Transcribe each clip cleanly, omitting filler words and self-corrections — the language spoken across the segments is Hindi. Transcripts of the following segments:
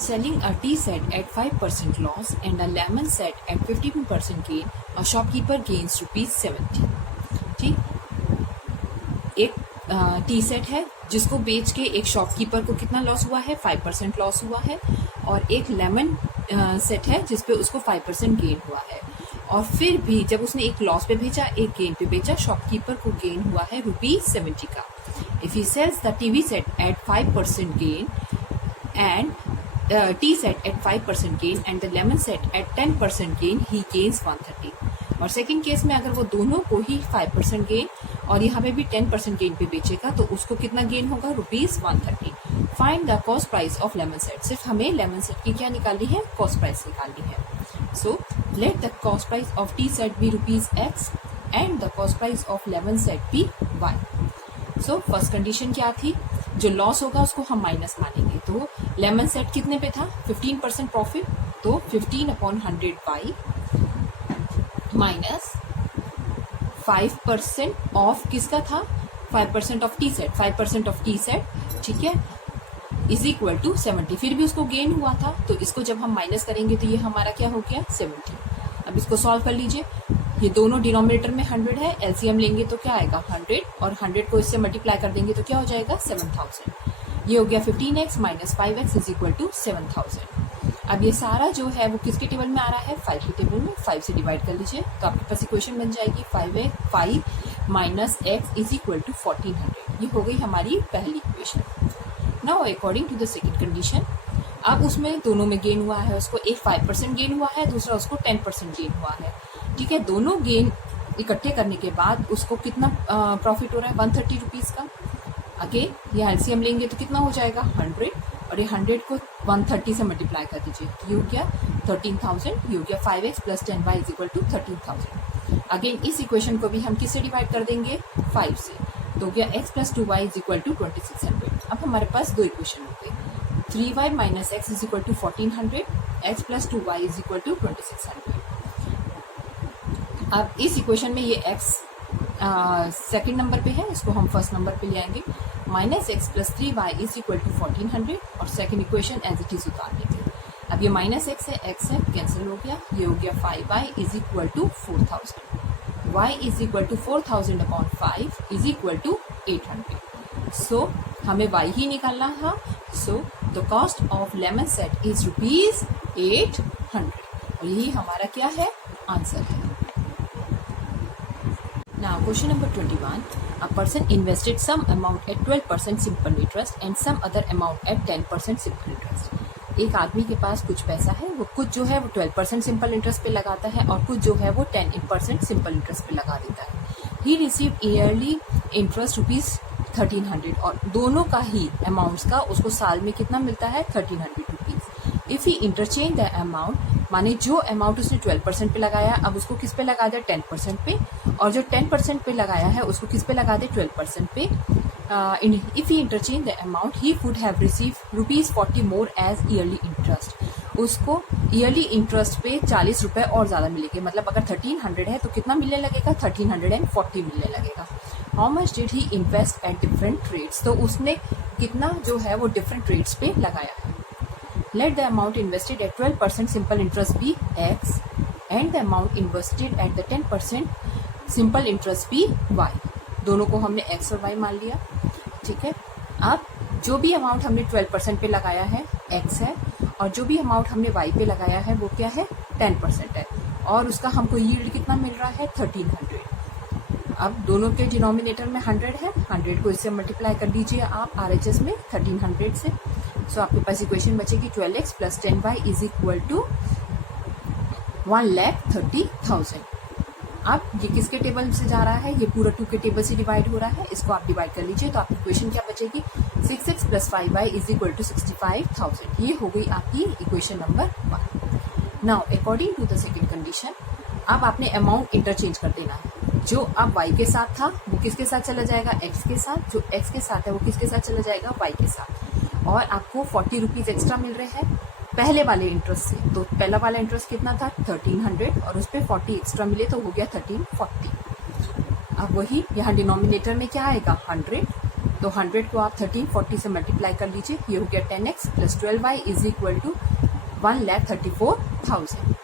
selling a tea set at 5% loss and a lemon set at 15% gain, a shopkeeper gains ₹70। ठीक, एक टी सेट है जिसको बेच के एक शॉपकीपर को कितना लॉस हुआ है, 5% लॉस हुआ है, और एक लेमन सेट है जिसपे उसको 5% गेन हुआ है। और फिर भी जब उसने एक लॉस पे बेचा, एक गेन पे बेचा, शॉपकीपर को गेन हुआ है ₹70 का। If he sells the TV set at 5% gain and tea set at 5% gain and the lemon set at 10% gain, he gains 130। और सेकंड केस में अगर वो दोनों को ही 5% गेन और यहाँ पे भी 10% गेन पे बेचेगा तो उसको कितना गेन होगा, ₹130। Find the cost price of lemon set. सिर्फ हमें लेमन सेट की क्या निकालनी है, कॉस्ट प्राइस निकालनी है। So let the cost price of tea set be ₹X and the cost price of lemon set be Y। So first condition क्या थी, जो लॉस होगा उसको हम माइनस मानेंगे। तो लेमन सेट कितने पे था, 15% प्रॉफिट, तो 15/100 माइनस 5% ऑफ किसका था, 5% of tea set, 5% of tea set, ठीक है, इज इक्वल टू 70। फिर भी उसको गेन हुआ था, तो इसको जब हम माइनस करेंगे तो ये हमारा क्या हो गया, 70। अब इसको सॉल्व कर लीजिए, ये दोनों डिनोमिनेटर में 100 है, एलसीएम लेंगे तो क्या आएगा 100, और 100 को इससे मल्टीप्लाई कर देंगे तो क्या हो जाएगा 7000। ये हो गया 15x minus 5x is equal to 7000। अब ये सारा जो है वो किसके टेबल में आ रहा है, 5 के टेबल में। 5 से डिवाइड कर लीजिए तो आपके पास इक्वेशन बन जाएगी 5 minus x is equal to 1400। ये हो गई हमारी पहली equation. Now according to the second condition, अब उसमें दोनों में गेन हुआ है, उसको एक 5% गेन हुआ है, दूसरा उसको 10% गेन हुआ है, ठीक है। दोनों गेन इकट्ठे करने के बाद उसको कितना प्रॉफिट हो रहा है, ₹130 का। अगेन ये एलसीएम लेंगे तो कितना हो जाएगा 100, और ये 100 को 130 से मल्टीप्लाई कर दीजिए, ये हो गया 13000, ये हो गया 5x plus 10y is equal to 13000। Again इस इक्वेशन को भी हम किससे डिवाइड कर देंगे, 5 से, तो हो गया x plus 2y is equal to 2600। अब हमारे पास दो इक्वेशन हो गए, 3y minus x is equal to 1400, x plus 2y is equal to 2600। अब इस इक्वेशन में ये x सेकेंड नंबर पे है, इसको हम फर्स्ट नंबर पे ले आएंगे, minus x plus 3y is equal to 1400, और second equation as it is उतार देंगे। अब ये माइनस एक्स है, x है, कैंसिल हो गया, ये हो गया 5y is equal to 4000, y is equal to 4000 upon 5 is equal to 800। So हमें y ही निकालना था। So the cost of lemon set is ₹800, और यही हमारा क्या है, आंसर है। Now question number 21, a person invested some amount at 12% simple interest and some other amount at 10% simple interest। एक आदमी के पास कुछ पैसा है, वो कुछ जो है वो 12% सिंपल इंटरेस्ट पे लगाता है और कुछ जो है वो 10% सिंपल इंटरेस्ट पे लगा देता है। ही रिसीव ईयरली इंटरेस्ट ₹1300, और दोनों का ही अमाउंट्स का उसको साल में कितना मिलता है, ₹1300। If he interchange the amount, माने जो अमाउंट उसने 12% पे लगाया अब उसको किस पे लगा दे, 10% पे, और जो 10% पे लगाया है उसको किस पे लगा दे, 12% पे। If he interchange the amount he would have receive ₹40 more as yearly interest. उसको ईयरली इंटरेस्ट पे 40 रुपए और ज़्यादा मिलेंगे, मतलब अगर 1300 है तो कितना मिलने लगेगा, 1340 मिलने लगेगा। How much did he invest at different rates, तो उसने कितना जो है वो डिफरेंट रेट्स पे लगाया है। Let the amount invested at 12% simple interest be X and the amount invested at the 10% simple interest be Y। दोनों को हमने X और Y मान लिया, ठीक है। अब जो भी अमाउंट हमने 12% पे लगाया है X है, और जो भी अमाउंट हमने Y पे लगाया है वो क्या है, 10% है, और उसका हमको यील्ड कितना मिल रहा है, 1300। अब दोनों के डिनोमिनेटर में 100 है, 100 को इससे मल्टीप्लाई कर दीजिए आप RHS में 1300 से। सो आपके पास इक्वेशन बचेगी 12x plus 10y is equal to 1,30,000। अब ये किसके टेबल से जा रहा है, ये पूरा 2 के टेबल से डिवाइड हो रहा है, इसको आप डिवाइड कर लीजिए तो आपकी इक्वेशन क्या बचेगी, 6x plus 5y is equal to 65,000। ये हो गई आपकी equation number 1। Now according to the second condition, अब आपने अमाउंट इंटरचेंज कर देना है। जो अब y के साथ था वो किसके साथ चला जाएगा, x के साथ, जो x के साथ है वो किसके साथ चला जाएगा, y के साथ, और आपको 40 रुपीज एक्स्ट्रा मिल रहे हैं पहले वाले इंटरेस्ट से। तो पहला वाला इंटरेस्ट कितना था, 1300, और उस पर 40 एक्स्ट्रा मिले तो हो गया 1340। अब वही यहाँ डिनोमिनेटर में क्या आएगा, 100, तो 100 को आप 1340 से मल्टीप्लाई कर लीजिए, ये हो गया 10x plus 12y is equal to 1,34,000।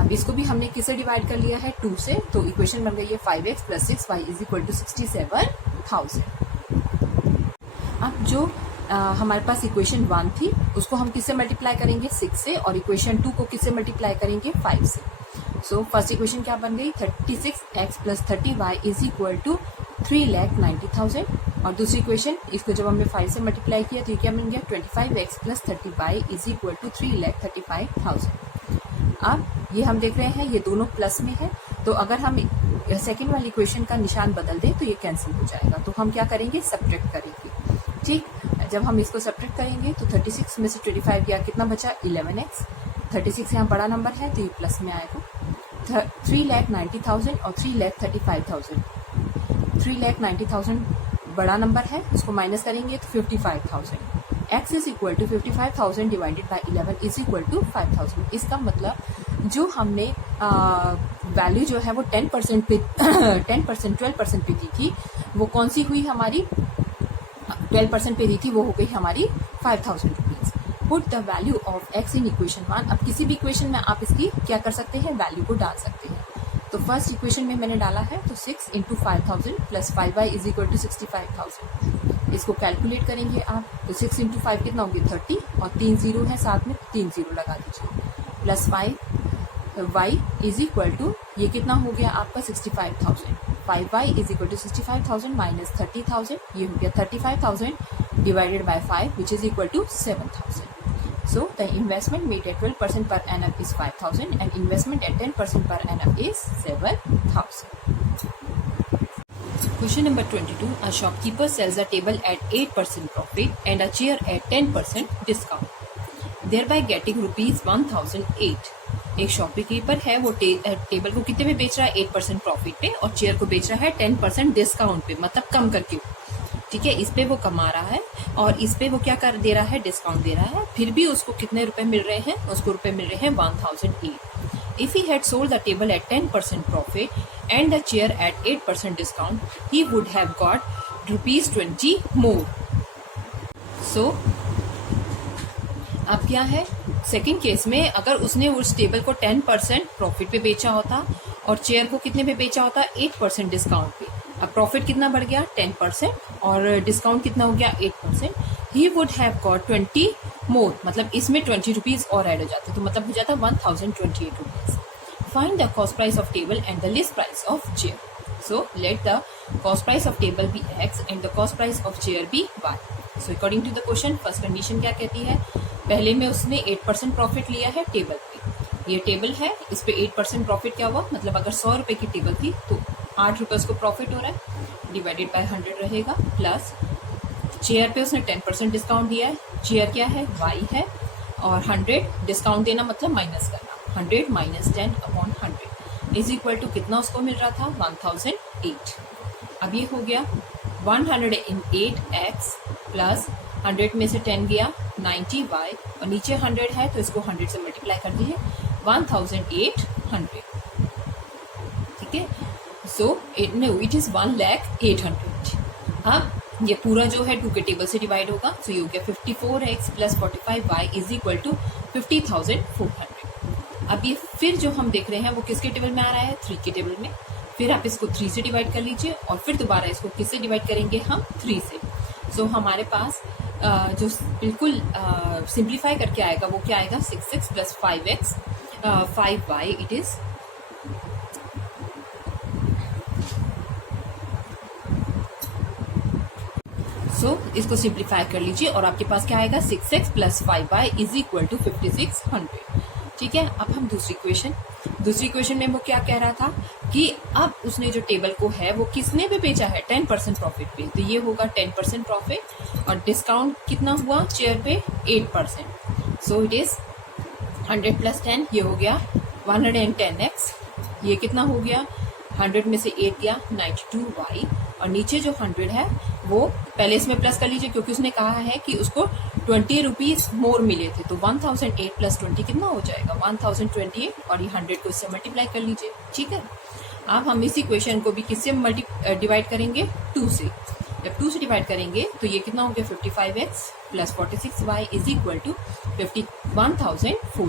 अब इसको भी हमने किससे डिवाइड कर लिया है, 2 से, तो इक्वेशन बन गई है 5x plus 6y is equal to 67,000। अब जो हमारे पास इक्वेशन 1 थी उसको हम किससे मल्टीप्लाई करेंगे, 6 से, और इक्वेशन 2 को किससे मल्टीप्लाई करेंगे, 5 से। सो फर्स्ट इक्वेशन क्या बन गई, 36x plus 30y is equal to 3,90,000, और दूसरी इक्वेशन इसको जब हमने 5 से मल्टीप्लाई किया तो ये क्या बन गया, 25x plus 30y is equal to 3,35,000। अब ये हम देख रहे हैं ये दोनों प्लस में है, तो अगर हम सेकेंड वाली इक्वेशन का निशान बदल दें तो ये कैंसिल हो जाएगा, तो हम क्या करेंगे, सब्ट्रैक्ट करेंगे। ठीक, जब हम इसको सब्ट्रैक्ट करेंगे तो 36 में से 25 गया, कितना बचा, 11x। 36 यहाँ बड़ा नंबर है तो ये प्लस में आएगा। 3,90,000 और 3,35,000, 3,90,000 बड़ा नंबर है, इसको माइनस करेंगे तो 55,000। x is equal to 55,000 divided by 11 is equal to 5,000। इसका मतलब जो हमने वैल्यू जो है वो 10% पे 10% 12% पे दी थी, वो कौन सी हुई हमारी, 12% पे दी थी, वो हो गई हमारी 5,000 rupees. Put the value of x in equation 1। अब किसी भी इक्वेशन में आप इसकी क्या कर सकते हैं, वैल्यू को डाल सकते हैं। तो फर्स्ट इक्वेशन में मैंने डाला है, तो 6 into 5,000 plus 5y is equal to 65,000। इसको कैलकुलेट करेंगे आप, तो 6 इंटू 5 कितना होगी, 30, और 3 जीरो है साथ में, 3 जीरो लगा दीजिए, plus 5y is equal to, ये कितना हो गया आपका 65,000। 5y is equal to 65,000 minus 30,000, ये हो गया 35,000 divided by 5 which is equal to 7,000। So the investment made at 12% per annum is 5,000 and investment at 10% per annum is 7,000. Question number 22. A shopkeeper sells a table at 8% profit and a chair at 10% discount, thereby getting rupees 1,008. एक शॉपकीपर है, वो टेबल को कितने में बेच रहा है, 8% प्रॉफिट पे, और चेयर को बेच रहा है 10% डिस्काउंट पे, मतलब कम करके। ठीक है, इस पे वो कमा रहा है और इस पे वो क्या कर दे रहा है, डिस्काउंट दे रहा है। फिर भी उसको कितने रुपए मिल रहे हैं, उसको रुपए मिल रहे हैं 1,008। If he had sold the table at 10% profit and the chair at 8% discount, he would have got ₹20 more. So अब क्या है, सेकंड केस में अगर उसने उस टेबल को 10% प्रॉफिट पे बेचा होता और चेयर को कितने पे बेचा होता, 8% डिस्काउंट पे। अब प्रॉफिट कितना बढ़ गया, 10%, और डिस्काउंट कितना हो गया, 8%। ही वुड हैव गॉट 20 मोर, मतलब इसमें 20 रुपीज और ऐड हो जाते, तो मतलब हो जाता 1,028 rupees. Find the cost price of table and the list price of chair. So let the cost price of table be x and the cost price of chair be y। So according to the question, first condition क्या कहती है, पहले में उसने 8% प्रॉफिट लिया है टेबल पे, ये टेबल है, इस पे 8% प्रॉफिट क्या हुआ, मतलब अगर 100 रुपए की टेबल थी तो 8 रुपए उसको प्रॉफिट हो रहा है, डिवाइडेड बाय 100 रहेगा, प्लस चेयर पे उसने 10% डिस्काउंट दिया है, चेयर क्या है, y है, और 100 डिस्काउंट देना मतलब माइनस करना, 100 minus 10 upon 100 is equal to कितना उसको मिल रहा था, 1,008। अब ये हो गया 108x प्लस 100 में से 10 गया 90y, और नीचे 100 है तो इसको 100 से मल्टीप्लाई कर दीजिए, 1,800। ठीक है, सो इट इज 1,08,000। अब ये पूरा जो है 2 के टेबल से डिवाइड होगा, सो ये हो गया 54x plus 45y is equal to 50,400। अब ये फिर जो हम देख रहे हैं वो किसके टेबल में आ रहा है, 3 के टेबल में। फिर आप इसको 3 से डिवाइड कर लीजिए और फिर दोबारा इसको किससे डिवाइड करेंगे हम, 3 से। सो हमारे पास जो बिल्कुल सिंप्लीफाई करके आएगा वो क्या आएगा, 6x plus 5x 5y it is, सो इसको सिंप्लीफाई कर लीजिए और आपके पास क्या आएगा, 6x plus 5y is equal to 5600। ठीक है, अब हम दूसरी क्वेश्चन में वो क्या कह रहा था कि अब उसने जो टेबल को है वो किसने पे बेचा है, 10% प्रॉफिट पे, तो ये होगा 10% प्रॉफिट, और डिस्काउंट कितना हुआ चेयर पे, 8%। सो इट इज 100 प्लस 10, ये हो गया 110x, ये कितना हो गया, 100 में से 8 गया 92y, और नीचे जो 100 है वो पहले इसमें प्लस कर लीजिए क्योंकि उसने कहा है कि उसको 20 रुपीज मोर मिले थे, तो 1,008 प्लस 20 कितना हो जाएगा, 1,028, और ये 100 को इससे मल्टीप्लाई कर लीजिए। ठीक है, अब हम इसी क्वेश्चन को भी किससे डिवाइड करेंगे, 2 से। जब 2 से डिवाइड करेंगे तो ये कितना हो गया 55x plus 46y is equal to 51,400।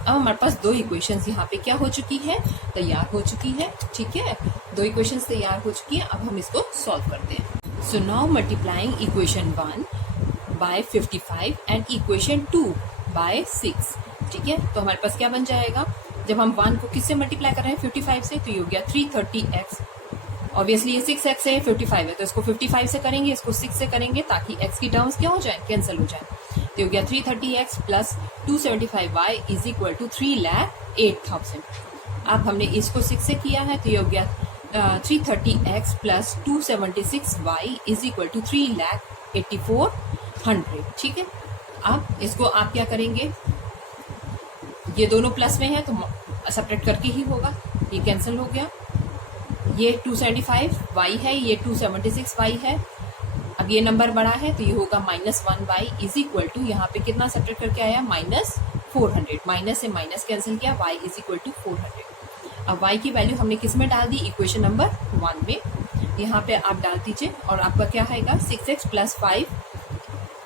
अब हमारे पास दो इक्वेशंस यहाँ पे क्या हो चुकी है, तैयार हो चुकी है। ठीक है, दो इक्वेशंस तैयार हो चुकी है। अब हम इसको सॉल्व करते हैं। So now multiplying equation 1 by 55 and equation 2 by 6। ठीक है, तो हमारे पास क्या बन जाएगा, जब हम 1 को किससे मल्टीप्लाई कर रहे हैं 55 से, तो ये हो गया 330x। ऑब्वियसली ये 6x है, 55 है, तो इसको 55 से करेंगे, इसको 6 से करेंगे, ताकि x की टर्म्स क्या हो जाए, कैंसिल हो जाए। तो हो गया 330x plus 275y is equal to 3,08,000। अब हमने इसको 6 से किया है, तो ये हो गया 330x plus 276y is equal to 3,84,100। ठीक है, अब इसको आप क्या करेंगे, ये दोनों प्लस में है तो सपरेट करके ही होगा, ये कैंसिल हो गया। ये 275y है, ये 276y है। अब ये नंबर बड़ा है तो ये होगा -1y इज इक्वल टू, यहाँ पे कितना सब्ट्रैक्ट करके आया -400, माइनस से माइनस कैंसिल किया, y इज इक्वल टू 400। अब y की वैल्यू हमने किस में डाल दी, इक्वेशन नंबर 1 में। यहाँ पे आप डाल दीजिए और आपका क्या आएगा 6x plus 5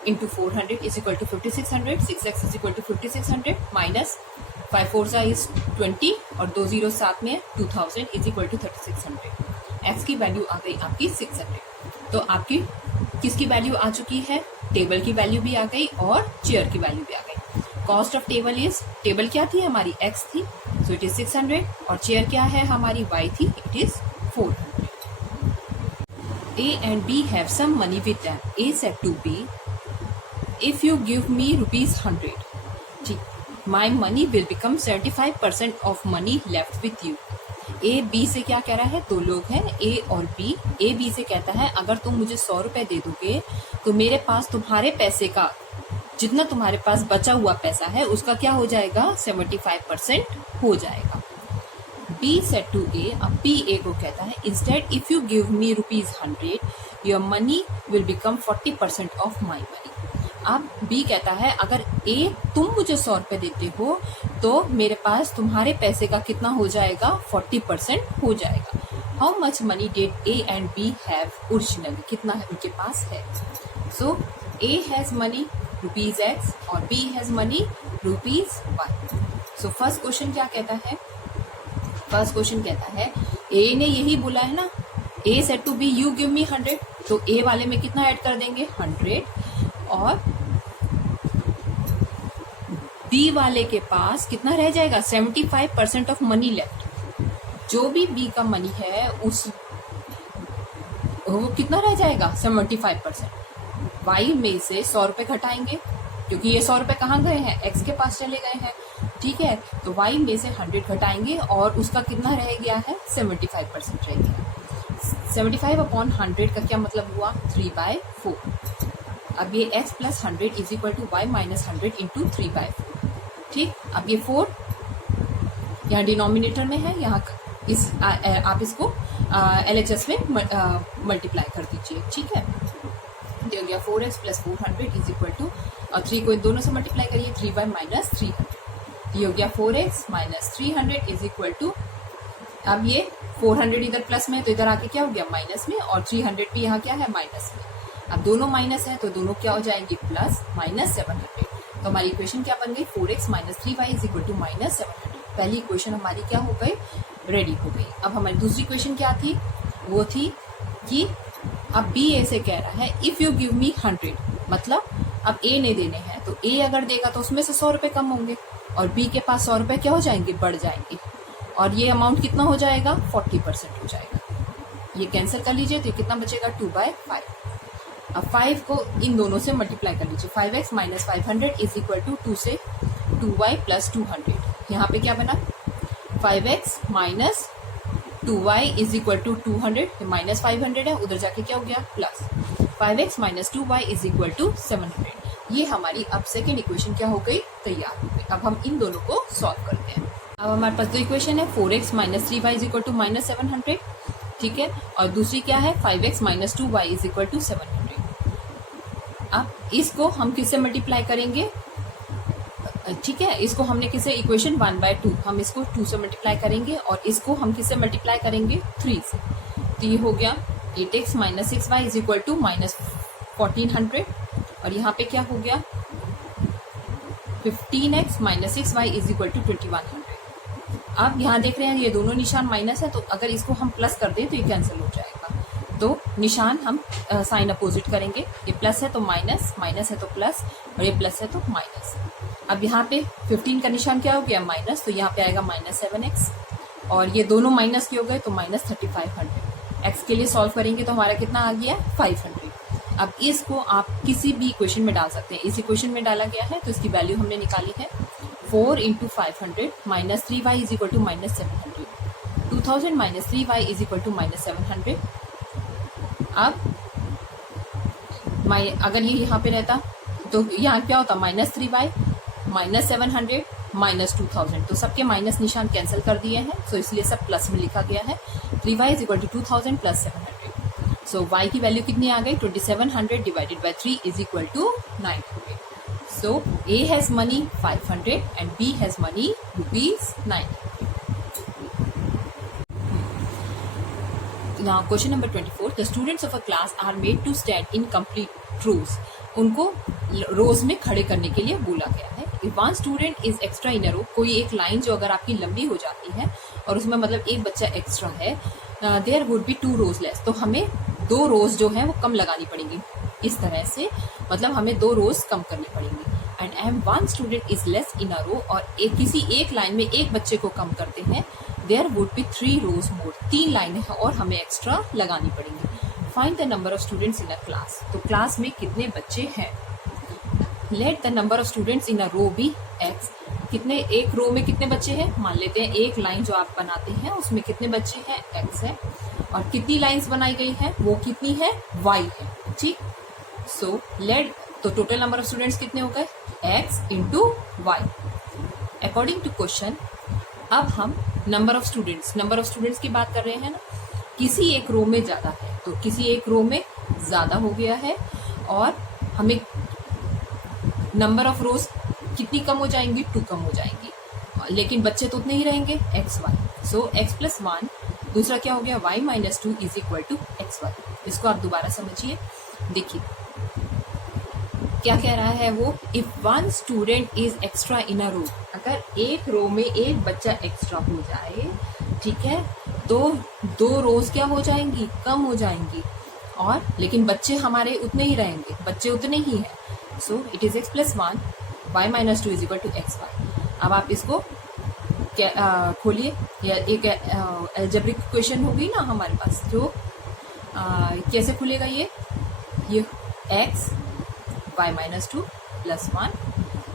into 400 is equal to 5600, 6x is equal to 5600 minus 5 4 is 20 और 2 0 साथ में 2000 इज इक्वल टू 3600। x की वैल्यू आ गई आपकी 600। तो आपकी किसकी वैल्यू आ चुकी है, टेबल की वैल्यू भी आ गई और चेयर की वैल्यू भी आ गई। Cost of table is, table क्या थी हमारी x थी, सो इट इज 600, और चेयर क्या है हमारी y थी, it is 400। A and B have some money with them. A said to B, if you give me ₹100, my money will become 75% of money left with you. A B से क्या कह रहा है, दो लोग हैं A और B। A B से कहता है अगर तुम मुझे 100 रुपए दे दोगे तो मेरे पास तुम्हारे पैसे का, जितना तुम्हारे पास बचा हुआ पैसा है उसका क्या हो जाएगा 75% हो जाएगा। B said to A, अब B A को कहता है instead if you give me ₹100 your money will become 40% of my money। अब B कहता है अगर A तुम मुझे 100 रुपए देते हो तो मेरे पास तुम्हारे पैसे का कितना हो जाएगा 40% हो जाएगा। How much money did A and B have originally, कितना है उनके पास है। सो A हैज मनी ₹X और B has money ₹Y। So first question क्या कहता है, फर्स्ट क्वेश्चन कहता है A ने यही बोला है ना, A said to B you give me 100, तो A वाले में कितना ऐड कर देंगे 100 और B वाले के पास कितना रह जाएगा 75% ऑफ मनी लेफ्ट। जो भी B का मनी है उस वो कितना रह जाएगा 75%। Y में से 100 रुपए घटाएंगे क्योंकि ये 100 रुपए कहाँ गए हैं, X के पास चले गए हैं। ठीक है, तो Y में से 100 घटाएंगे और उसका कितना रह गया है 75% रह गया। 75/100 का क्या मतलब हुआ 3/4। अब ये x plus 100 is equal to y minus 100 into 3/4। ठीक, अब ये 4 यहाँ डिनोमिनेटर में है, यहाँ इस आप इसको LHS में मल्टीप्लाई कर दीजिए। ठीक है, ये हो गया 4x plus 400 is equal to, और 3 को इन दोनों से मल्टीप्लाई करिए 3y माइनस 300। ये हो गया 4x minus 300 is equal to, अब ये 400 इधर प्लस में है तो इधर आके क्या हो गया माइनस में, और 300 भी यहाँ क्या है माइनस में। अब दोनों माइनस है तो दोनों क्या हो जाएंगे प्लस, माइनस 700। तो हमारी इक्वेशन क्या बन गई 4x minus 3y is equal to minus 700। पहली इक्वेशन हमारी क्या हो गई, रेडी हो गई। अब हमारी दूसरी इक्वेशन क्या थी, वो थी कि अब B A से कह रहा है इफ यू गिव मी 100, मतलब अब A ने देने हैं तो A अगर देगा तो उसमें से 100 रुपए कम होंगे और B के पास 100 रुपए क्या हो जाएंगे, बढ़ जाएंगे, और ये अमाउंट कितना हो जाएगा 40% हो जाएगा। ये कैंसिल कर लीजिए तो ये कितना बचेगा 2/5। अब 5 को इन दोनों से मल्टीप्लाई कर लीजिए, 5x minus 500 is equal to 2 से 2y प्लस 200। यहाँ पे क्या बना 5x minus 2y is equal to 200, minus 500 है, उधर जाके क्या हो गया plus 5x minus 2y is equal to 700। ये हमारी अब सेकेंड इक्वेशन क्या हो गई, तैयार हो गई। अब हम इन दोनों को सॉल्व करते हैं। अब हमारे पास दो इक्वेशन है, 4x minus 3y is equal to minus 700। ठीक है, और दूसरी क्या है 5x minus 2y is equal to 700। अब इसको हम किससे मल्टीप्लाई करेंगे, ठीक है, इसको हमने किसे इक्वेशन 1/2, हम इसको 2 से मल्टीप्लाई करेंगे और इसको हम किससे मल्टीप्लाई करेंगे 3 से। तो ये हो गया 8x minus 6y is equal to minus 1400, और यहाँ पे क्या हो गया 15x minus 6y is equal to 2100। अब यहाँ देख रहे हैं ये दोनों निशान माइनस है, तो अगर इसको हम प्लस कर दें तो ये कैंसिल हो जाएगा। तो निशान हम साइन अपोजिट करेंगे, ये प्लस है तो माइनस, माइनस है तो प्लस, और ये प्लस है तो माइनस। अब यहाँ पे 15 का निशान क्या हो गया माइनस, तो यहाँ पे आएगा माइनस 7x, और ये दोनों माइनस के हो गए तो माइनस 3500। एक्स के लिए सॉल्व करेंगे तो हमारा कितना आ गया 500। अब इसको आप किसी भी इक्वेशन में डाल सकते हैं, इस इक्वेशन में डाला गया है तो इसकी वैल्यू हमने निकाली है 4 into 500 minus 3y is equal to minus 700। 2000 minus 3y is equal to minus 700। अब अगर ये यहाँ पे रहता तो यहाँ क्या होता माइनस 3y माइनस 700 माइनस 2000, तो सबके माइनस निशान कैंसिल कर दिए हैं, सो इसलिए सब प्लस में लिखा गया है। 3y is equal to 2000 plus 700। So y की वैल्यू कितनी आ गई 2700 divided by 3 is equal to 900। So A has money 500 and B has money rupees 900. Now question number 24. The students of a class are made to stand in complete rows. उनको रोज में खड़े करने के लिए बोला गया है। If one student is extra in a row, कोई एक लाइन जो अगर आपकी लंबी हो जाती है और उसमें मतलब एक बच्चा एक्स्ट्रा है, there would be 2 rows less. तो हमें 2 रोज जो है वो कम लगानी पड़ेंगी। इस तरह से मतलब हमें 2 रोज कम करनी पड़ेंगी। And one student is less in a row, और किसी एक लाइन में एक बच्चे को कम करते हैं, there would be 3 rows more, 3 लाइनें हैं और हमें एक्स्ट्रा लगानी पड़ेंगी। Find the number of students in a class, तो क्लास में कितने बच्चे हैं। Let the number of students in a row be x, कितने एक रो में कितने बच्चे हैं, मान लेते हैं एक लाइन जो आप बनाते हैं उसमें कितने बच्चे हैं x है, और कितनी लाइंस बनाई गई है वो कितनी है y है, ठीक। सो लेट, तो टोटल नंबर ऑफ स्टूडेंट्स कितने हो गए x into y according to question. अब हम नंबर ऑफ स्टूडेंट्स की बात कर रहे हैं ना, किसी एक रो में ज्यादा है तो किसी एक रो में ज्यादा हो गया है, और हमें नंबर ऑफ रोज कितनी कम हो जाएंगी 2 कम हो जाएंगी, लेकिन बच्चे तो उतने ही रहेंगे x y. So x plus 1, दूसरा क्या हो गया y minus 2 is equal to x y. इसको आप दोबारा समझिए, देखिए क्या कह रहा है वो, if one student is extra in a row, अगर एक रो में एक बच्चा एक्स्ट्रा हो जाए, ठीक है, तो 2 रोज क्या हो जाएंगी कम हो जाएंगी, और लेकिन बच्चे हमारे उतने ही रहेंगे, बच्चे उतने ही हैं। So it is x plus 1 y minus 2 is equal to x y. अब आप इसको खोलिए, या एक अलजेब्रिक क्वेश्चन होगी ना हमारे पास, जो कैसे खुलेगा ये x y minus 2 plus 1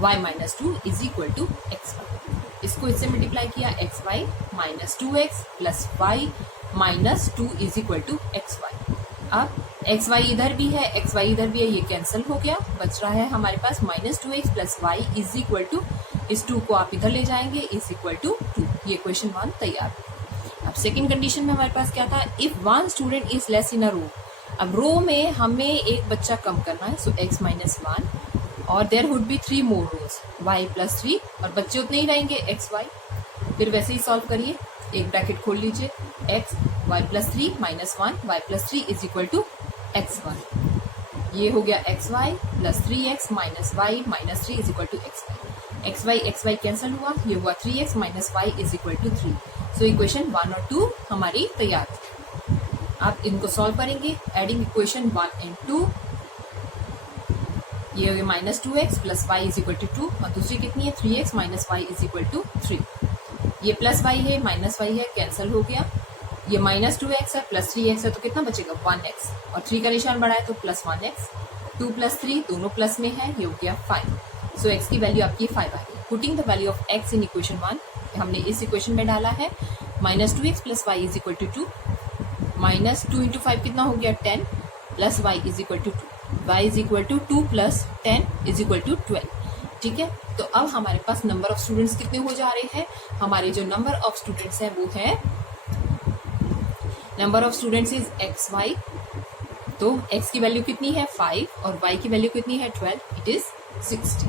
y minus 2 is equal to x y. इसको इससे मल्टीप्लाई किया x y minus 2x plus y minus 2 is equal to x y. अब एक्स वाई इधर भी है, एक्स वाई इधर भी है, ये कैंसिल हो गया, बच रहा है हमारे पास minus 2x plus y is equal to, इस 2 को आप इधर ले जाएंगे इज इक्वल टू 2। ये क्वेश्चन 1 तैयार। अब सेकेंड कंडीशन में हमारे पास क्या था, if one student is less in a row, अब रो में हमें एक बच्चा कम करना है, सो x माइनस 1, और there would be 3 more rows y plus 3, और बच्चे उतने ही रहेंगे एक्स वाई। फिर वैसे ही सॉल्व करिए, एक ब्रैकेट खोल लीजिए, x y plus 3 minus 1 y plus 3 is equal to x y. ये हो गया x y plus 3x minus y minus 3 is equal to x y cancel हुआ, ये हुआ 3x minus y is equal to 3। So equation 1 और 2 हमारी तैयार थी। आप इनको सॉल्व करेंगे, एडिंग इक्वेशन 1 एंड 2, ये हो गया minus 2x plus y is equal to 2, और दूसरी कितनी है 3x minus y is equal to 3। ये प्लस वाई है माइनस वाई है, कैंसिल हो गया, ये माइनस 2x है प्लस 3x है, तो कितना बचेगा 1x, और 3 का निशान बढ़ाए तो प्लस 1x, 2 प्लस 3 दोनों प्लस में है, ये हो गया 5। सो x की वैल्यू आपकी 5 आ गई। Putting the value of x in equation 1, हमने इस इक्वेशन में डाला है minus 2x plus y is equal to 2, minus 2 into 5 कितना हो गया 10, plus y is equal to 2, y is equal to 2 plus 10 is equal to 12, ठीक है। तो अब हमारे पास नंबर ऑफ स्टूडेंट्स कितने हो जा रहे हैं, हमारे जो नंबर ऑफ स्टूडेंट्स हैं वो है, number of students is x y, तो x की वैल्यू कितनी है 5 और y की वैल्यू कितनी है 12, it is 60।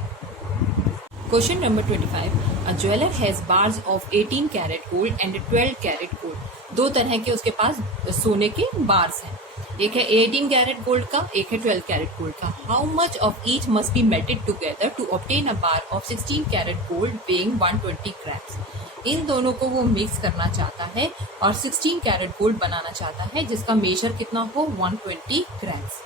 Question number 25, a jeweller has bars of 18 carat gold and 12 carat gold. 2 तरह के उसके पास सोने के बार्स हैं। एक है 18 कैरेट गोल्ड का, एक है 12 कैरेट गोल्ड का। How much of each must be melted together to obtain a bar of 16 carat gold weighing 120 grams. इन दोनों को वो मिक्स करना चाहता है और 16 कैरेट गोल्ड बनाना चाहता है जिसका मेजर कितना हो 120 ग्राम्स।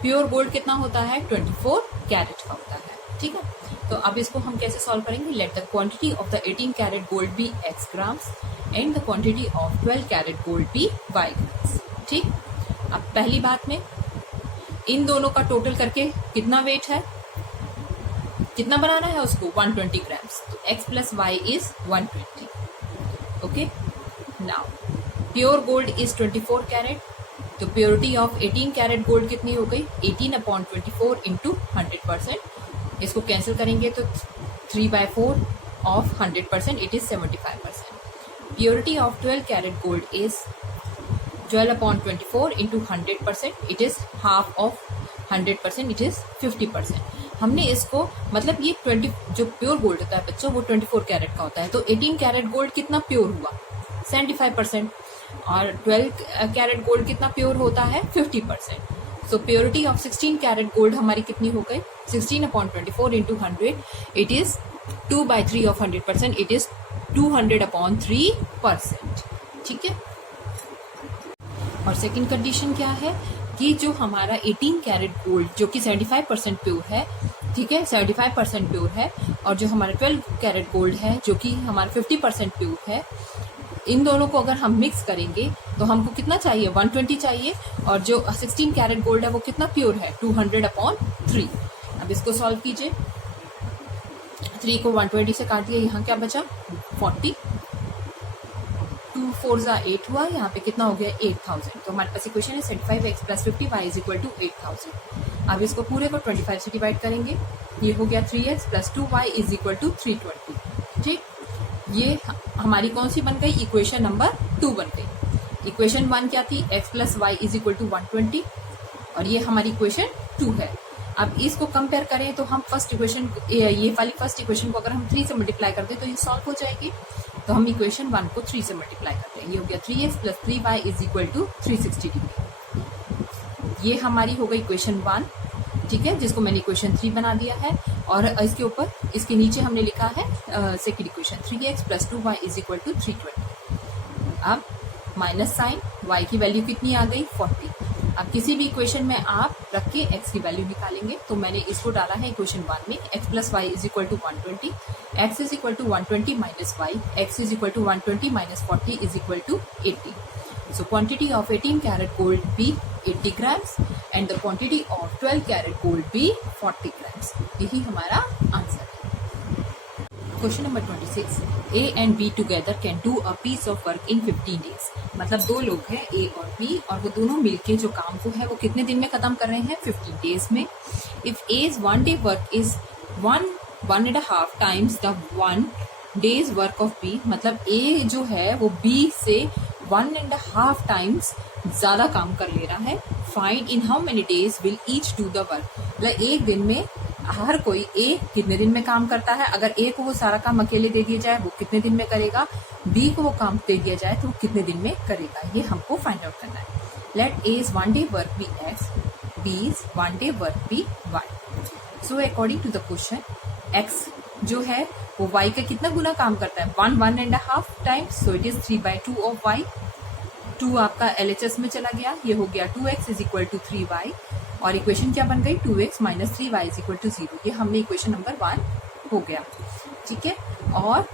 प्योर गोल्ड कितना होता है 24 कैरेट का होता है। ठीक है, तो अब इसको हम कैसे सॉल्व करेंगे। Let the quantity of the 18 carat gold be x grams and the quantity of 12 carat gold be y grams. ठीक, अब पहली बात में इन दोनों का टोटल करके कितना वेट है, कितना बनाना है उसको 120 ग्राम्स। तो x plus y is 120। Okay, now pure gold is 24 carat, तो प्योरिटी ऑफ 18 कैरेट गोल्ड कितनी हो गई 18/24 इंटू 100%। इसको कैंसिल करेंगे तो 3/4 of 100% it is 75%। Purity of 12 carat gold is 12/24 into 100% it is half of 100% it is 50%। हमने इसको मतलब ये 20 जो प्योर गोल्ड होता है बच्चों वो 24 कैरेट का होता है, तो 18 कैरेट गोल्ड कितना प्योर हुआ 75% और 12 कैरेट गोल्ड कितना प्योर होता है 50%। सो प्योरिटी ऑफ 16 कैरेट गोल्ड हमारी कितनी हो गई 16/24 into 100 it is 2/3 of 100% it is 200/3%। ठीक है, और सेकंड कंडीशन क्या है कि जो हमारा 18 कैरेट गोल्ड जो कि 75% प्योर है, ठीक है 75% प्योर है, और जो हमारा 12 कैरेट गोल्ड है जो कि हमारा 50% प्योर है, इन दोनों को अगर हम मिक्स करेंगे तो हमको कितना चाहिए 120 चाहिए, और जो 16 कैरेट गोल्ड है वो कितना प्योर है 200/3। अब इसको सॉल्व कीजिए, 3 को 120 से काट दिया, यहाँ क्या बचा 40, 2 4 8 हुआ, यहाँ पे कितना हो गया 8000। तो हमारे पास इक्वेशन है 75x plus 50y is equal to 8000। अब इसको पूरे को 25 से डिवाइड करेंगे, ये हो गया 3x plus 2y is equal to 320। ठीक, ये हमारी कौन सी बन गई इक्वेशन नंबर 2 बन गई। इक्वेशन 1 क्या थी x plus y is equal to 120, और ये हमारी इक्वेशन 2 है। अब इसको कंपेयर करें तो हम फर्स्ट इक्वेशन ये वाली फर्स्ट इक्वेशन को अगर हम 3 से मल्टीप्लाई कर दें तो ये सॉल्व हो जाएगी। तो हम इक्वेशन 1 को 3 से मल्टीप्लाई करते हैं, ये हो गया 3x plus 3y is equal to 360 degree. ये हमारी हो गई इक्वेशन 1, ठीक है, जिसको मैंने इक्वेशन 3 बना दिया है, और इसके ऊपर इसके नीचे हमने लिखा है second equation 3x plus 2y is equal to 320। अब माइनस साइन, y की वैल्यू कितनी आ गई 40। अब किसी भी इक्वेशन में आप रख के x की वैल्यू निकालेंगे, तो मैंने इसको डाला है इक्वेशन 1 में x plus y is equal to 120, x is equal to 120 minus y, x is equal to 120 minus 40 is equal to 80। So quantity of 18 carat gold be 80 grams and the quantity of 12 carat gold be 40 grams। यही हमारा आंसर है। Question number 26, A and B together can do a piece of work in 15 days। मतलब दो लोग हैं A और B, और वो दोनों मिलके जो काम को है वो कितने दिन में खत्म कर रहे हैं 15 डेज में। If A's 1 day work is 1.5 times the 1 day's work of B, मतलब A जो है वो B से 1.5 टाइम्स ज्यादा काम कर ले रहा है। Find in how many days will each do the work. मतलब एक दिन में हर कोई ए कितने दिन में काम करता है, अगर ए को वो सारा काम अकेले दे दिया जाए वो कितने दिन में करेगा, बी को वो काम दे दिया जाए तो वो कितने दिन में करेगा, ये हमको फाइंड आउट करना है। Let A's 1 day work be x, B's 1 day work be y. So according to the question x जो है वो y का कितना गुना काम करता है 1.5 times, so it is 3/2 of y। 2 आपका LHS में चला गया, ये हो गया 2x is equal to 3y, और इक्वेशन क्या बन गई 2x minus 3y is equal to 0। ये हमने इक्वेशन नंबर 1 हो गया। ठीक है, और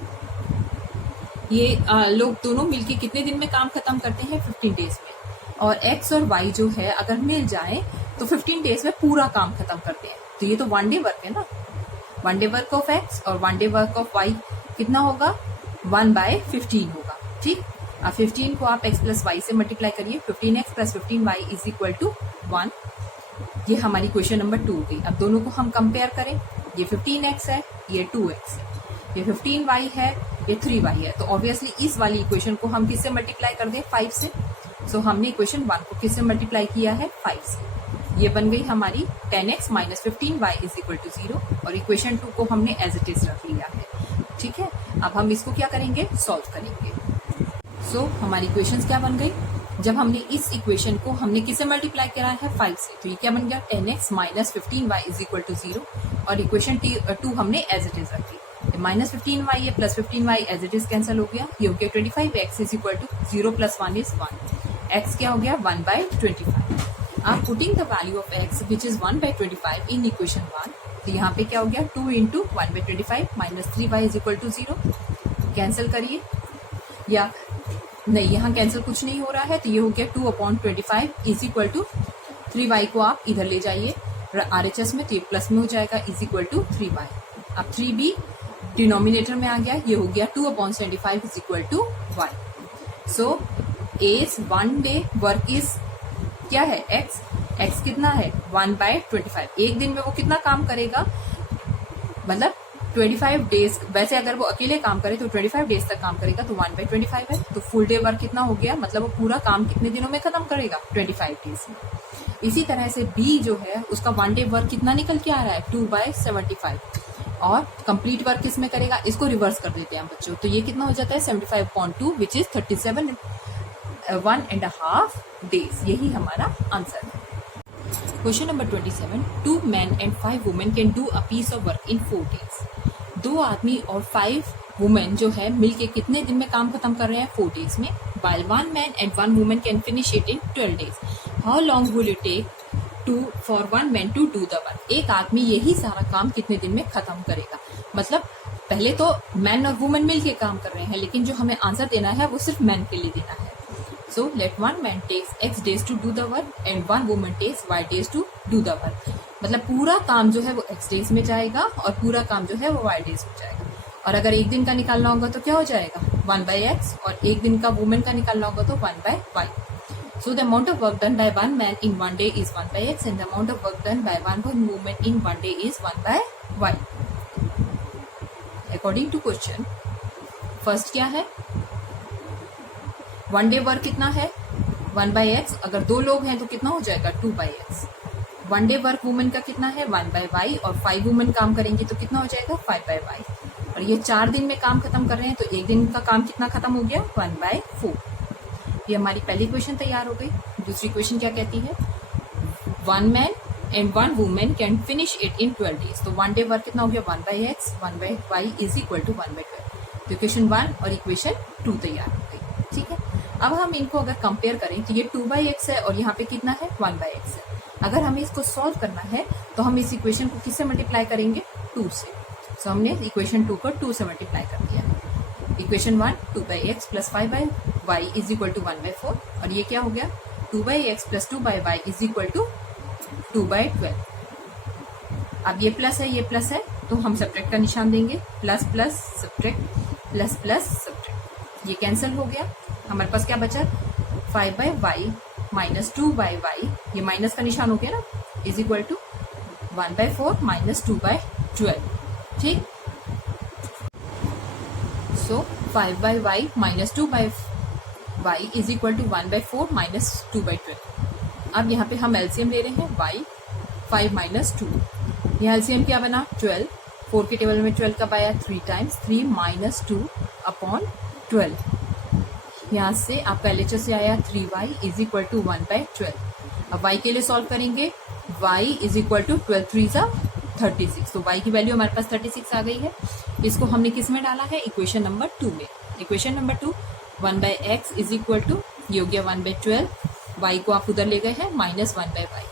ये लोग दोनों मिलके कितने दिन में काम खत्म करते हैं 15 डेज में, और x और y जो है अगर मिल जाए तो 15 डेज में पूरा काम खत्म करते हैं। तो ये तो 1 डे वर्क है ना, 1 डे वर्क ऑफ x और 1 डे वर्क ऑफ y कितना होगा 1/15 होगा। ठीक, अब 15 को आप x प्लस वाई से मल्टीप्लाई करिए, 15x plus 15y is equal to 1। ये हमारी क्वेश्चन नंबर 2 हो गई। अब दोनों को हम कंपेयर करें, ये 15x है, ये 2x है, ये 15y है, ये 3y है, तो ऑब्वियसली इस वाली इक्वेशन को हम किससे मल्टीप्लाई कर दें 5 से। सो हमने इक्वेशन 1 को किससे मल्टीप्लाई किया है 5 से। ये बन गई हमारी 10x minus 15y is equal to 0, और इक्वेशन 2 को हमने एज इट इज रख लिया है। ठीक है, अब हम इसको क्या करेंगे सॉल्व करेंगे। सो हमारी इक्वेशंस क्या बन गई जब हमने इस इक्वेशन को हमने किससे मल्टीप्लाई करा है 5 से, तो ये क्या बन गया 10x minus 15y is equal to 0 और इक्वेशन 2 हमने एज इट इज रखी। माइनस 15y है plus 15y as it is cancel हो गया, ये हो गया 25x is equal to 0 plus 1 is 1, x क्या हो गया 1/25। आप putting the value of x which is 1/25 in equation 1, तो यहाँ पे क्या हो गया 2 into 1/25 minus 3y is equal to 0, cancel करिए, या नहीं यहाँ कैंसिल कुछ नहीं हो रहा है, तो ये हो गया 2/25 इज इक्वल टू 3y को आप इधर ले जाइए RHS में, तो ये प्लस में हो जाएगा इज इक्वल टू 3y। अब 3b डिनोमिनेटर में आ गया, ये हो गया 2/75 is equal to y। So A's 1 day work is क्या है x कितना है 1/25। एक दिन में वो कितना काम करेगा, मतलब 25 डेज, वैसे अगर वो अकेले काम करे तो 25 डेज तक काम करेगा, तो 1/25 है, तो फुल डे वर्क कितना हो गया, मतलब वो पूरा काम कितने दिनों में खत्म करेगा 25 डेज में। इसी तरह से B जो है उसका 1 डे वर्क कितना निकल के आ रहा है 2/75, और कंप्लीट वर्क किसमें करेगा, इसको रिवर्स कर देते हैं बच्चों, तो ये कितना हो जाता है 75/2 विच इज 37 1.5 डेज। यही हमारा आंसर है। Question number 27, 2 men and 5 women can do a piece of work in 4 days। 2 आदमी और 5 वुमेन जो है मिलके कितने दिन में काम खत्म कर रहे हैं 4 डेज में। while 1 man and 1 woman can finish it in 12 days, how long will it take for 1 man to do the work। एक आदमी यही सारा काम कितने दिन में खत्म करेगा, मतलब पहले तो मैन और वुमेन मिलके काम कर रहे हैं, लेकिन जो हमें आंसर देना है वो सिर्फ मैन के लिए देना है। So let 1 man takes x days to do the work and 1 woman takes y days to do the work। मतलब पूरा काम जो है वो x days में जाएगा और पूरा काम जो है वो y days में जाएगा। और अगर एक दिन का निकालना होगा तो क्या हो जाएगा 1/x, और एक दिन का वुमेन का निकालना होगा तो 1/y। So the amount of work done by 1 man in 1 day is 1/x and the amount of work done by 1 woman in 1 day is 1/y। According to question, first क्या है 1 डे वर्क कितना है 1/x, अगर 2 लोग हैं तो कितना हो जाएगा 2/x। 1 डे वर्क वुमेन का कितना है 1/y, और 5 वुमेन काम करेंगी तो कितना हो जाएगा 5/y। और ये 4 दिन में काम खत्म कर रहे हैं, तो एक दिन का काम कितना खत्म हो गया 1/4। ये हमारी पहली क्वेश्चन तैयार हो गई। दूसरी क्वेश्चन क्या कहती है 1 man and 1 women can finish it in 12 days. तो 1 डे वर्क कितना हो गया 1/x 1/y is equal to 1/12। तो इक्वेशन 1 और इक्वेशन 2 तैयार हो गई। ठीक है, अब हम इनको अगर कंपेयर करें तो ये 2/x है और यहाँ पे कितना है 1/x है। अगर हमें इसको सॉल्व करना है तो हम इस इक्वेशन को किससे मल्टीप्लाई करेंगे 2 से। सो हमने इक्वेशन 2 को 2 से मल्टीप्लाई कर दिया है। Equation 1 2/x plus 5/y is equal to 1/4, और ये क्या हो गया 2/x plus 2/y is equal to 2/12। अब ये प्लस है तो हम सब्ट्रैक्ट का निशान देंगे, plus plus subtract plus plus subtract, ये कैंसिल हो गया। हमारे पास क्या बचा 5/y माइनस 2/y, ये माइनस का निशान हो गया ना, इज इक्वल टू 1/4 माइनस 2/12। ठीक, so 5/y minus 2/y is equal to 1/4 minus 2/12। अब यहाँ पे हम एलसीएम ले रहे हैं y 5 माइनस 2, यहाँ एलसीएम क्या बना 12, 4 के टेबल में 12 कब आया 3 टाइम्स, 3 माइनस 2 अपॉन 12। यहाँ से आपका LHS से आया 3y इज इक्वल टू 1/12। अब y के लिए सॉल्व करेंगे, y इज इक्वल टू 12 3 सा 36, तो y की वैल्यू हमारे पास 36 आ गई है। इसको हमने किस में डाला है इक्वेशन नंबर 2 में। Equation number 2 1/x is equal to ये हो गया 1/12, y को आप उधर ले गए हैं माइनस 1/y,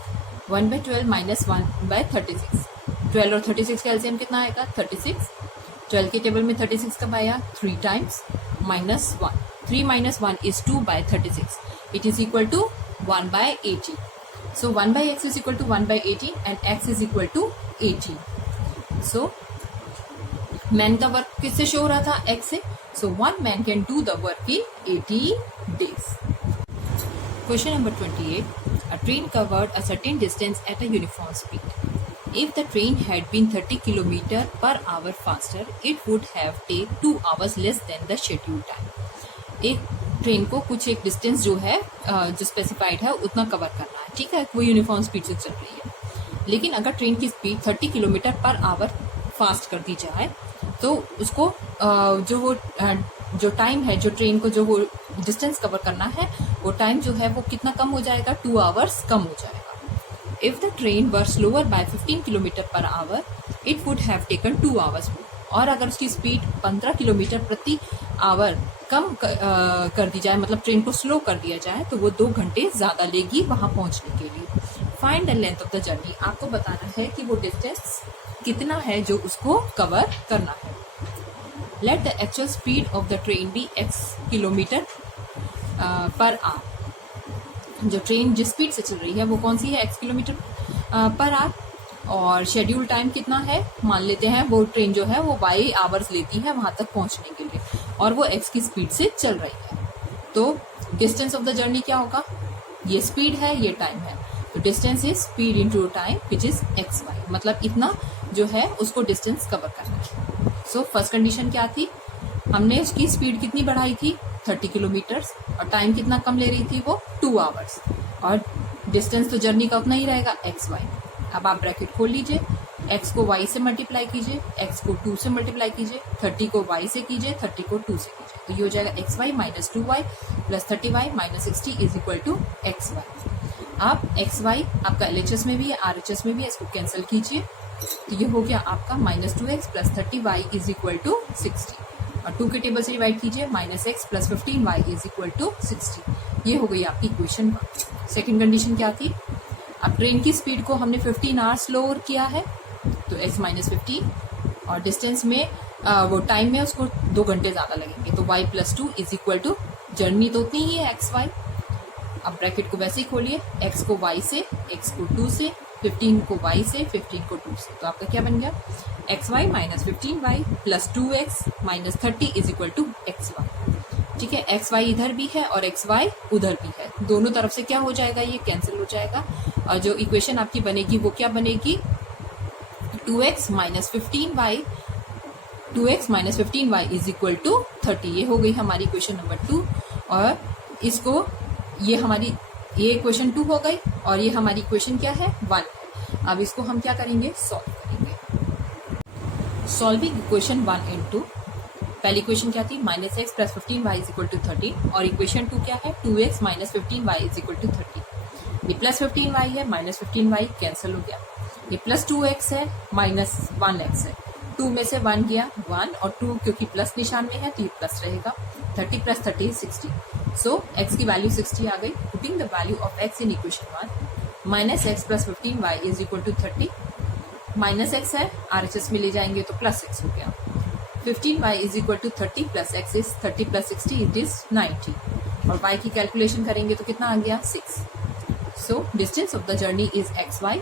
1/12 माइनस 1/36। 12 और 36 का एलसीएम कितना आएगा 36। 12 के टेबल में 36 कब आया 3 times minus 1, 3 minus 1 is 2/36. It is equal to 1/18. So 1/x is equal to 1/18 and x is equal to 18. So man का वर्क किससे शो हो रहा था x से, so 1 man can do the work in 80 days. Question number 28. A train covered a certain distance at a uniform speed. If the train had been 30 km per hour faster, it would have taken 2 hours less than the scheduled time. एक ट्रेन को कुछ एक डिस्टेंस जो है जो स्पेसिफाइड है उतना कवर करना है, ठीक है, वो यूनिफॉर्म स्पीड से चल रही है। लेकिन अगर ट्रेन की speed 30 kilometre per hour fast कर दी जाए तो उसको जो टाइम है जो ट्रेन को जो वो डिस्टेंस कवर करना है, वो टाइम जो है वो कितना कम हो जाएगा, 2 आवर्स कम हो जाएगा। If the train were slower by 15 kilometre per hour it would have taken 2 hours more. और अगर उसकी स्पीड 15 किलोमीटर प्रति आवर कम कर दी जाए, मतलब ट्रेन को स्लो कर दिया जाए, तो वो 2 घंटे ज़्यादा लेगी वहाँ पहुँचने के लिए। Find the length of the journey, आपको बताना है कि वो डिस्टेंस कितना है जो उसको कवर करना है। Let the actual speed of the train be x kilometre per hour. जो ट्रेन जिस स्पीड से चल रही है वो कौन सी है, x किलोमीटर पर आवर। और शेड्यूल टाइम कितना है, मान लेते हैं वो ट्रेन जो है वो y आवर्स लेती है वहां तक पहुंचने के लिए, और वो x की स्पीड से चल रही है। तो डिस्टेंस ऑफ द जर्नी क्या होगा, ये स्पीड है, ये टाइम है, तो distance is speed into time which is xy, मतलब इतना जो है उसको डिस्टेंस कवर करना है। सो फर्स्ट कंडीशन क्या थी, हमने उसकी स्पीड कितनी बढ़ाई थी, 30 किलोमीटर्स, और टाइम कितना कम ले रही थी वो 2 आवर्स, और डिस्टेंस तो जर्नी का उतना ही रहेगा xy। अब आप ब्रैकेट खोल लीजिए, x को y से मल्टीप्लाई कीजिए, x को 2 से मल्टीप्लाई कीजिए, 30 को y से कीजिए, 30 को 2 से कीजिए, तो ये हो जाएगा xy minus 2y plus 30y minus 60 is equal to xy। आप xy आपका LHS में भी है, RHS में भी है, इसको कैंसिल कीजिए, तो ये हो गया आपका minus 2x plus 30y is equal to 60, और 2 के टेबल से डिवाइड कीजिए, minus x plus 15y is equal to 60। ये हो गई आपकी इक्वेशन 1। सेकेंड कंडीशन क्या थी, अब ट्रेन की स्पीड को हमने 15 आवर्स स्लोअर किया है, तो x माइनस 15, और डिस्टेंस में वो टाइम में उसको 2 घंटे ज़्यादा लगेंगे, तो y plus 2 is equal to, journey तो उतनी ही है xy। अब ब्रैकेट को वैसे ही खोलिए, x को y से, x को 2 से, 15 को y से, 15 को 2 से, तो आपका क्या बन गया, xy minus 15y plus 2x minus 30 is equal to xy। ठीक है, xy इधर भी है और xy उधर भी है, दोनों तरफ से क्या हो जाएगा, ये कैंसिल हो जाएगा, और जो इक्वेशन आपकी बनेगी वो क्या बनेगी, 2x minus 15y, 2x minus 15y is equal to 30। ये हो गई हमारी इक्वेशन नंबर 2, और इसको ये हमारी ये इक्वेशन 2 हो गई, और ये हमारी इक्वेशन क्या है, 1 है। अब इसको हम क्या करेंगे, सॉल्व करेंगे। सॉल्विंग इक्वेशन 1 एंड 2, पहली इक्वेशन क्या थी, minus x plus 15y is equal to 30, और इक्वेशन 2 क्या है, 2x minus 15y is equal to 30। ये प्लस 15y है, माइनस 15y कैंसिल हो गया, ये प्लस 2x है, माइनस 1x है, 2 में से 1 गया 1, और 2 क्योंकि प्लस निशान में है तो ये प्लस रहेगा, 30 प्लस 30 इज 60। सो x की वैल्यू 60 आ गई। Putting the value of x in equation 1, minus x plus 15y is equal to 30, minus x है, RHS में ले जाएंगे तो प्लस एक्स हो गया, 15y is equal to 30 plus x is 30 plus 60 it is 90, और y की कैलकुलेशन करेंगे तो कितना आ गया, 6। So distance of the journey is xy,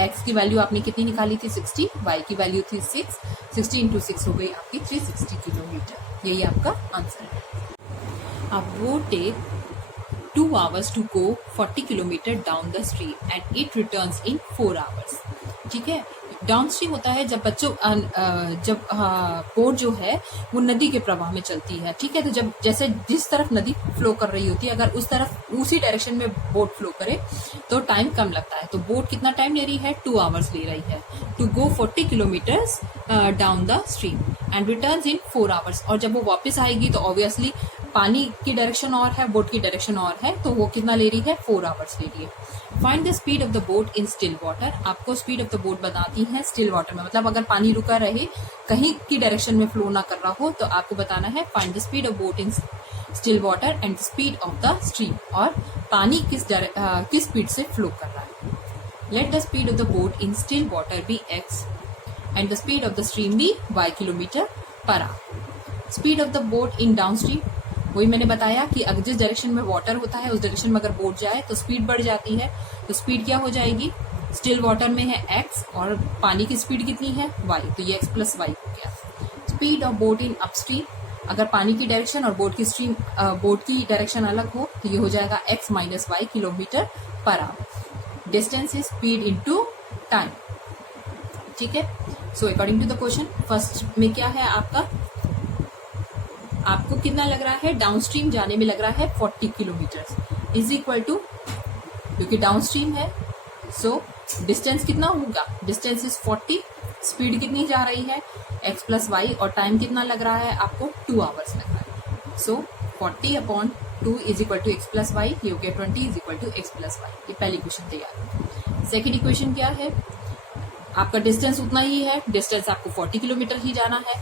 x की वैल्यू आपने कितनी निकाली थी, 60, y की वैल्यू थी 6, 60 इंटू 6 हो गई आपकी 360 किलोमीटर। यही आपका आंसर है। अब वो take 2 hours to go 40 kilometre down the stream and it returns in 4 hours। ठीक है, डाउन स्ट्रीम होता है जब बच्चों जब बोट जो है वो नदी के प्रवाह में चलती है। ठीक है, तो जब जैसे जिस तरफ नदी फ्लो कर रही होती है, अगर उस तरफ उसी डायरेक्शन में बोट फ्लो करे तो टाइम कम लगता है। तो बोट कितना टाइम ले रही है, 2 hours ले रही है to go 40 kilometres down the stream and returns in 4 hours। और जब वो वापस आएगी तो ऑब्वियसली पानी की डायरेक्शन और है, बोट की डायरेक्शन और है, तो वो कितना ले रही है, 4 hours ले रही है। Find the speed of the boat in still water. आपको स्पीड ऑफ द बोट बताती है स्टिल वाटर में, मतलब अगर पानी रुका रहे, कहीं की डायरेक्शन में फ्लो ना कर रहा हो, तो आपको बताना है find the speed of boat in still water and speed of the stream, और पानी किस स्पीड से फ्लो कर रहा है। Let the speed of the boat in still water be x and the speed of the stream be y kilometre per hour. Speed of the boat in downstream, वही मैंने बताया कि अगर जिस डायरेक्शन में वाटर होता है उस डायरेक्शन में अगर बोट जाए तो स्पीड बढ़ जाती है। तो स्पीड क्या हो जाएगी, स्टिल वाटर में है x और पानी की स्पीड कितनी है, y, तो ये x प्लस y हो गया। Speed of boat in upstream, अगर पानी की डायरेक्शन और बोट की डायरेक्शन अलग हो तो ये हो जाएगा x minus y kilometre per hour. Distance is speed into time. ठीक है, so according to the question first में क्या है आपको कितना लग रहा है, डाउन स्ट्रीम जाने में लग रहा है 40 किलोमीटर इज इक्वल टू, क्योंकि डाउन स्ट्रीम है, सो डिस्टेंस कितना होगा, डिस्टेंस इज 40, स्पीड कितनी जा रही है x प्लस वाई, और टाइम कितना लग रहा है आपको 2 hours लग रहा है। So 40 upon 2 is equal to x plus y, ये हो गया 20 is equal to x plus y. ये पहली इक्वेशन तैयार। सेकेंड इक्वेशन क्या है, आपका डिस्टेंस उतना ही है, डिस्टेंस आपको 40 किलोमीटर ही जाना है।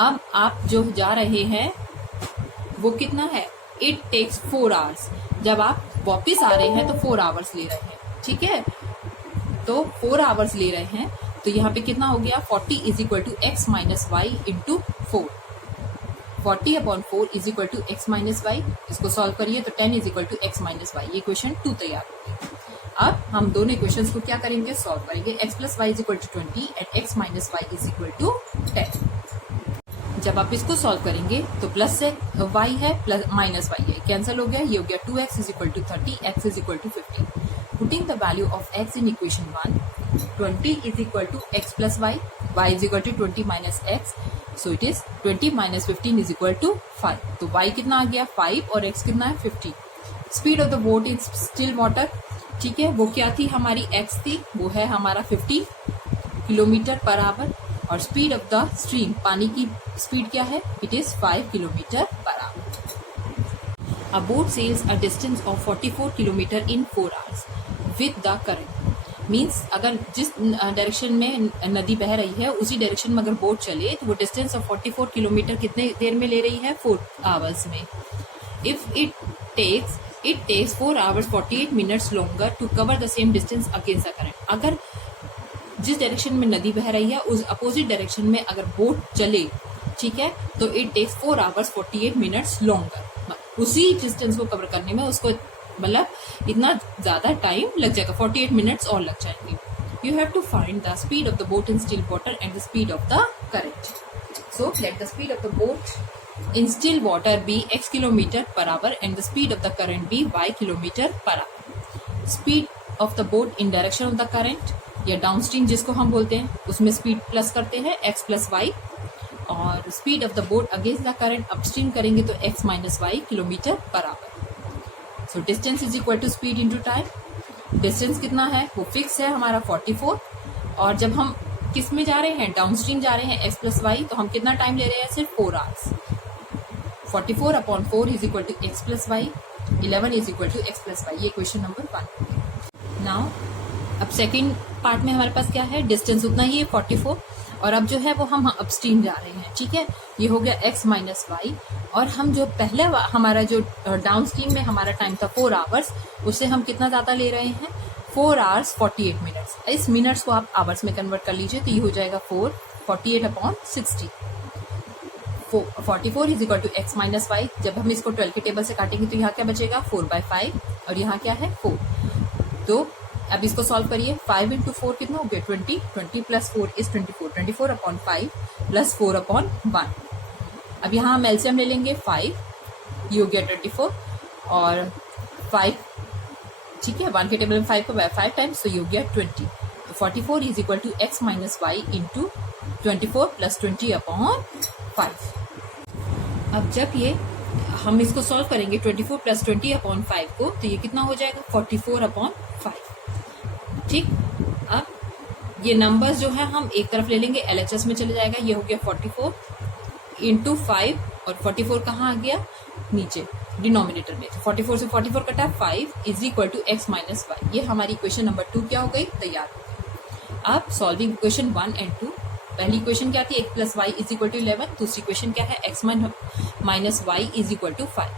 अब आप जो जा रहे हैं वो कितना है, इट टेक्स 4 आवर्स। जब आप वापिस आ रहे हैं तो 4 आवर्स ले रहे हैं, ठीक है, तो 4 आवर्स ले रहे हैं, तो यहाँ पे कितना हो गया, 40 is equal to x minus y into 4। 40 upon 4 is equal to x minus y. इसको सॉल्व करिए तो 10 is equal to x minus y. ये क्वेश्चन 2 तैयार हो गई। अब हम दोनों इक्वेशंस को क्या करेंगे, सॉल्व करेंगे। X plus y is equal to 20 and x minus y is equal to 10। जब आप इसको सॉल्व करेंगे तो प्लस से वाई है, प्लस माइनस वाई है, कैंसिल हो गया, ये हो गया 2x is equal to 30, x is equal to 15। Putting the value of x in equation 1, 20 is equal to x plus y, y is equal to 20 minus x, so it is 20 minus 15 is equal to 5। तो y कितना आ गया 5 और x कितना है 15। Speed of the boat in still water, ठीक है, वो क्या थी हमारी x थी, वो है हमारा 50 किलोमीटर पर आवर। और स्पीड ऑफ द स्ट्रीम, पानी की स्पीड क्या है, it is 5 kilometre per hour. A boat sails a distance of 44 kilometre in 4 hours with the current. Means अगर जिस डायरेक्शन में नदी बह रही है उसी डायरेक्शन में अगर बोट चले तो वो डिस्टेंस ऑफ 44 किलोमीटर कितने देर में ले रही है, 4 आवर्स में। If it takes 4 hours 48 minutes longer to cover the same distance against the current. अगर जिस डायरेक्शन में नदी बह रही है उस अपोजिट डायरेक्शन में अगर बोट चले, ठीक है, तो it takes 4 hours 48 minutes longer. उसी डिस्टेंस को कवर करने में उसको मतलब इतना ज्यादा टाइम लग जाएगा, 48 मिनट्स और लग जाएंगे। You have to find the speed of the boat in still water and the speed of the current. So let the speed of the boat in still water be x kilometer per hour and the speed of the current be y kilometer per hour. Speed of the boat in direction of the current या डाउनस्ट्रीम जिसको हम बोलते हैं उसमें स्पीड प्लस करते हैं x प्लस वाई, और speed of the boat against the current upstream करेंगे तो x minus y kilometre per hour. So distance is equal to speed into time. Distance कितना है, वो फिक्स है हमारा 44, और जब हम किस में जा रहे हैं, डाउनस्ट्रीम जा रहे हैं x प्लस वाई, तो हम कितना टाइम ले रहे हैं, सिर्फ 4 hours. 44 upon 4 is equal to x plus y, 11 is equal to x plus y. ये क्वेश्चन नंबर 1। नाउ अब सेकेंड पार्ट में हमारे पास क्या है, डिस्टेंस उतना ही है 44, और अब जो है वो हम अपस्ट्रीम जा रहे हैं, ठीक है, ये हो गया x माइनस वाई, और हम जो पहले हमारा जो डाउनस्ट्रीम में हमारा टाइम था 4 आवर्स, उससे हम कितना ज़्यादा ले रहे हैं, 4 आवर्स 48 मिनट्स। इस मिनट्स को आप आवर्स में कन्वर्ट कर लीजिए तो ये हो जाएगा 48 upon 60। 44 is equal to x minus y. जब हम इसको 12 के टेबल से काटेंगे तो यहाँ क्या बचेगा, 4/5, और यहाँ क्या है 4। तो अब इसको सॉल्व करिए, 5 इंटू 4 कितना हो गया 20, 20 plus 4 is 24, 24 upon 5 plus 4 upon 1। अब यहाँ हम एलसीएम ले लेंगे, 5 ये हो गया 24 और 5, ठीक है, 1 के टेबल में 5 को 5 टाइम्स, तो ये हो गया 20। तो 44 is equal to x minus y into 24 plus 20 upon 5। अब जब ये हम इसको सॉल्व करेंगे 24 प्लस 20 अपॉन 5 को, तो ये कितना हो जाएगा 44 अपॉन 5, ठीक। अब ये नंबर्स जो है हम एक तरफ ले लेंगे, एलएचएस में चले जाएगा, ये हो गया 44 इंटू 5, और 44 कहाँ आ गया, नीचे डिनोमिनेटर में, 44 से 44 कटा, 5 is equal to x minus y. ये हमारी इक्वेशन नंबर 2 क्या हो गई, तैयार हो गई। अब सॉल्विंग इक्वेशन 1 एंड 2। पहली इक्वेशन क्या थी, x plus y is equal to 11। दूसरी इक्वेशन क्या है, x minus y is equal to 5।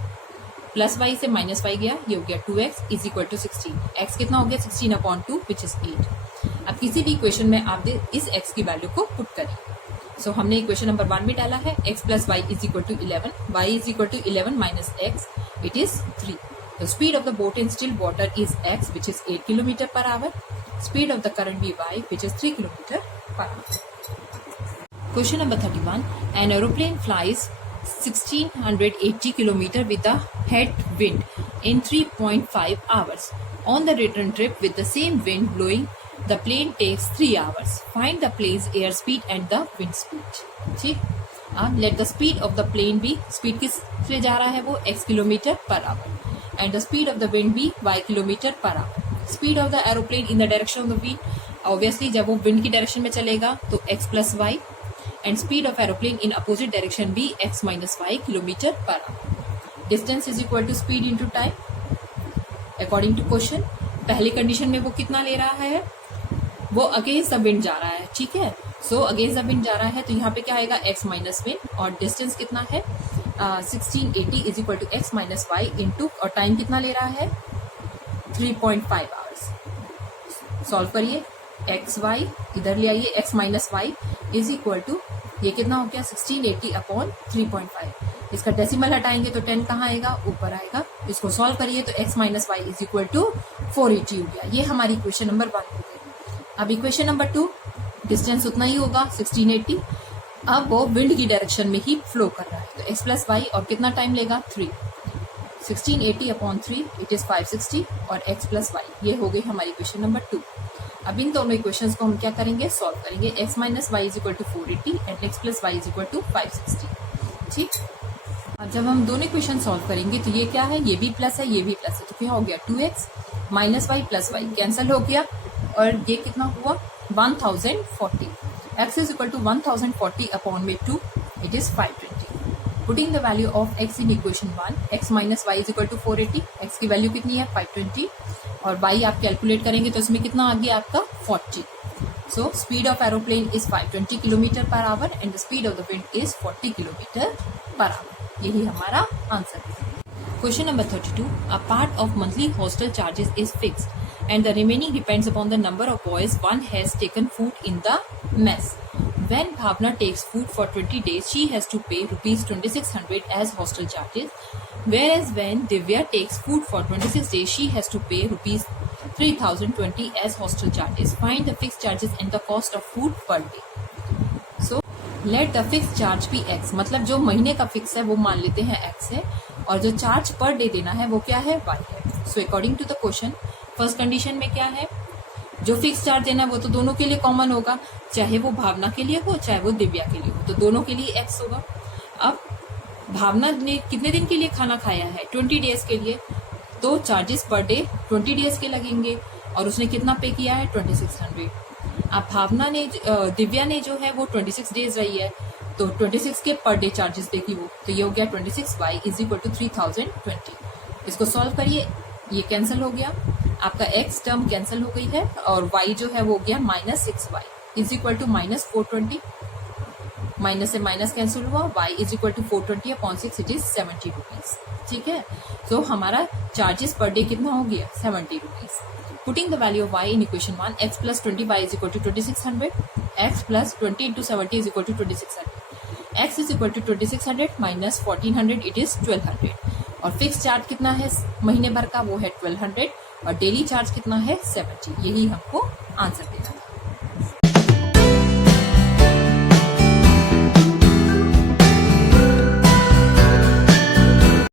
Plus y से माइनस वाई गया, ये हो गया 2x is equal to 16। X कितना हो गया 16 अपॉन 2 विच इज 8। अब किसी भी इक्वेशन में आप इस x की वैल्यू को पुट करिए। सो हमने इक्वेशन नंबर 1 में डाला है, x plus y is equal to 11, y is equal to 11 minus x, it is 3। The speed of the boat in still water is x, which is 8 km per hour. Speed of the current be y, which is 3 km per hour. Question number 31. An aeroplane flies 1680 km with a head wind in 3.5 hours. On the return trip with the same wind blowing, the plane takes 3 hours. Find the plane's airspeed and the wind speed. ठीक, let the speed of the plane be, speed किस से जा रहा है वो, x kilometre per our, and the speed of the wind be y kilometre per our. Speed of the aeroplane in the direction of the wind, obviously जब वो wind की डायरेक्शन में चलेगा तो x plus y, and speed of aeroplane in opposite direction be x minus y kilometre per hour. Distance is equal to speed into time according to question. पहली कंडीशन में वो कितना ले रहा है, वो अगेंस्ट द विंड जा रहा है, ठीक है। सो अगेंस्ट द विंड जा रहा है तो यहाँ पे क्या आएगा x माइनस विंड, और डिस्टेंस कितना है 1680 is equal to x minus y into, और टाइम कितना ले रहा है 3.5 आवर्स। सॉल्व करिए, एक्स वाई इधर ले आइए, x minus y is equal to ये कितना हो गया 1680 अपॉन 3.5। इसका डेसिमल हटाएंगे तो 10 कहाँ आएगा, ऊपर आएगा। इसको सॉल्व करिए तो x minus y is equal to 480 हो गया। ये हमारी इक्वेशन नंबर 1 हो गई। अब इक्वेशन नंबर 2, डिस्टेंस उतना ही होगा 1680, अब वो विंड की डायरेक्शन में ही फ्लो कर रहा है तो x प्लस वाई, और कितना टाइम लेगा 3, 1680 अपॉन 3 इट इज 560, और x प्लस वाई, ये हो गई हमारी इक्वेशन नंबर 2। अब इन दोनों इक्वेशंस को हम क्या करेंगे, सॉल्व करेंगे। x minus y is equal to 480 and x plus y is equal to 560, ठीक। अब जब हम दोनों इक्वेशन सॉल्व करेंगे तो ये क्या है, ये भी प्लस है, ये भी प्लस है, तो क्या हो गया 2x minus y plus y cancel हो गया, और ये कितना हुआ 1040। x is equal to 1040 upon में 2, it is 520. Putting the value of x in equation 1, x minus y is equal to 480. x की वैल्यू कितनी है 520, और y आप कैलकुलेट करेंगे तो इसमें कितना आ गया आपका 40. So speed of aeroplane is 520 kilometre per our and the speed of the wind is 40 kilometre per our. यही हमारा आंसर है। Question number 32. A part of monthly hostel charges is fixed and the remaining depends upon the number of boys one has taken food in the mess. When Bhavna takes food for 20 days, she has to pay rupees 2600 as hostel charges. Whereas when Divya takes food for 26 days, she has to pay rupees 3020 as hostel charges. Find the fixed charges and the cost of food per day. So let the fixed charge be x. मतलब जो महीने का फिक्स है वो मान लेते हैं x है, और जो चार्ज पर डे देना है वो क्या है y है। So according to the question, first condition में क्या है, जो फिक्स चार्ज देना है वो तो दोनों के लिए कॉमन होगा, चाहे वो भावना के लिए हो चाहे वो दिव्या के लिए हो, तो दोनों के लिए x होगा। अब भावना ने कितने दिन के लिए खाना खाया है 20 डेज के लिए, तो चार्जेस पर डे 20 डेज के लगेंगे, और उसने कितना पे किया है 2600। अब भावना ने दिव्या ने जो है वो 26 डेज रही है तो 26 के पर डे चार्जेस देगी वो, तो ये हो गया 26y इज इक्वल टू 3020। इसको सॉल्व करिए, ये कैंसिल हो गया, आपका x टर्म कैंसिल हो गई है, और y जो है वो हो गया -6y is equal to -420, minus से माइनस कैंसिल हुआ, y is equal to 420 upon 6 it is 70 rupees, ठीक है। सो हमारा चार्जेस पर डे कितना हो गया 70 rupees. Putting the value of y in equation 1, x plus 20y is equal to 2600, x plus 20 into 70 is equal to 2600. x is equal to 2600 minus 1400 it is 1200, और फिक्स चार्ज कितना है महीने भर का वो है 1200, और डेली चार्ज कितना है 70। यही हमको आंसर देना था।